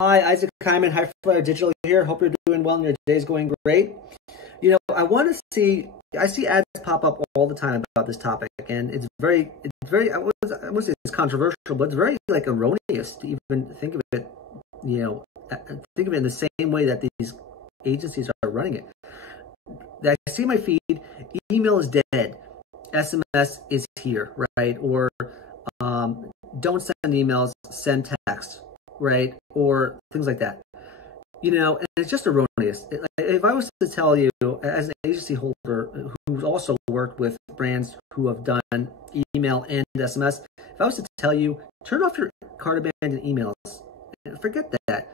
Hi, Isaac Hyman, High Flyer Digital here. Hope you're doing well and your day's going great. I want to I see ads pop up all the time about this topic, and I wouldn't say it's controversial, but it's very like erroneous to even think of it, think of it in the same way that these agencies are running it. I see my feed, email is dead, SMS is here, right? Or don't send emails, send text, right? Or things like that. And it's just erroneous. If I was to tell you, as an agency holder who's also worked with brands who have done email and SMS, if I was to tell you, turn off your card abandoned emails, forget that.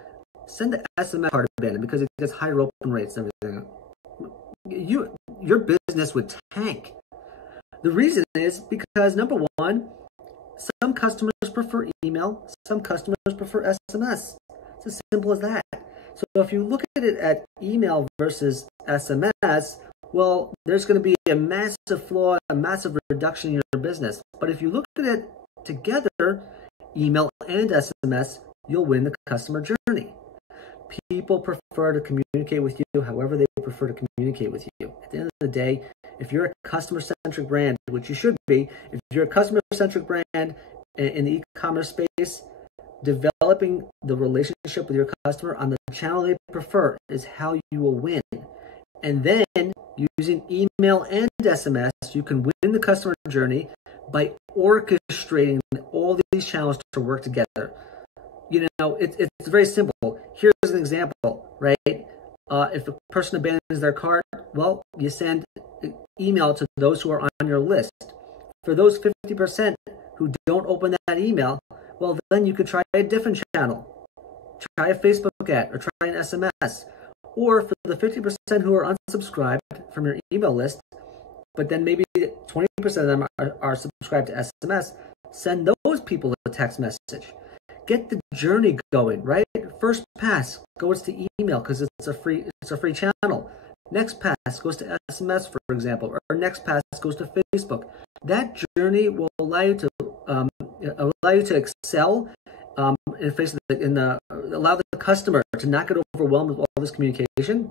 Send the SMS card abandoned because it gets higher open rates and everything. Your business would tank. The reason is because, number one, some customers prefer email, some customers prefer SMS. It's as simple as that. So if you look at it at email versus SMS, well, there's going to be a massive flaw, a massive reduction in your business. But if you look at it together, email and SMS, you'll win the customer journey. People prefer to communicate with you however they prefer to communicate with you. At the end of the day, if you're a customer-centric brand, which you should be, if you're a customer-centric brand in the e-commerce space, developing the relationship with your customer on the channel they prefer is how you will win. And then using email and SMS, you can win the customer journey by orchestrating all these channels to work together. It's very simple. Here's an example, right? If a person abandons their cart, well, you send email to those who are on your list. For those 50% who don't open that email, well, then you could try a different channel. Try a Facebook ad or try an SMS. Or for the 50% who are unsubscribed from your email list, but then maybe 20% of them are subscribed to SMS, send those people a text message. Get the journey going, right? First pass goes to email because it's a free channel. Next pass goes to SMS, for example, or next pass goes to Facebook. That journey will allow you to excel allow the customer to not get overwhelmed with all this communication,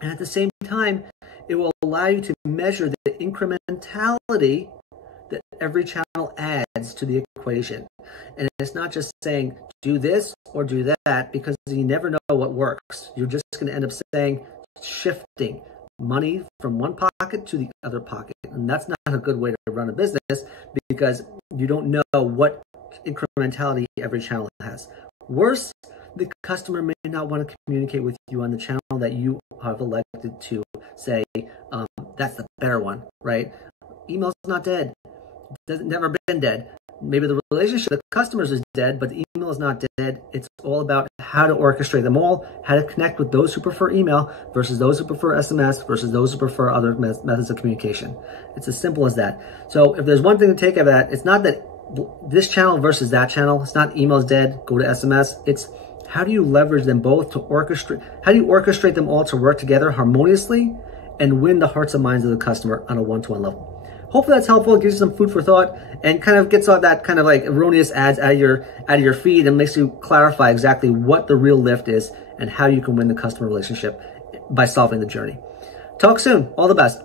and at the same time, it will allow you to measure the incrementality that every channel adds to the equation. And it's not just saying do this or do that, because you never know what works. You're just going to end up saying shifting money from one pocket to the other pocket. And that's not a good way to run a business because you don't know what incrementality every channel has. Worse, the customer may not want to communicate with you on the channel that you have elected to say, that's the better one, right? Email's not dead. It's never been dead. Maybe the relationship with the customers is dead, but the email is not dead. It's all about how to orchestrate them all, how to connect with those who prefer email versus those who prefer SMS versus those who prefer other methods of communication. It's as simple as that. So if there's one thing to take out of that, it's not that this channel versus that channel. It's not email is dead, go to SMS. It's how do you leverage them both to orchestrate? How do you orchestrate them all to work together harmoniously and win the hearts and minds of the customer on a one-to-one level? Hopefully that's helpful. It gives you some food for thought and kind of gets all that kind of like erroneous ads out of your feed and makes you clarify exactly what the real lift is and how you can win the customer relationship by solving the journey. Talk soon. All the best.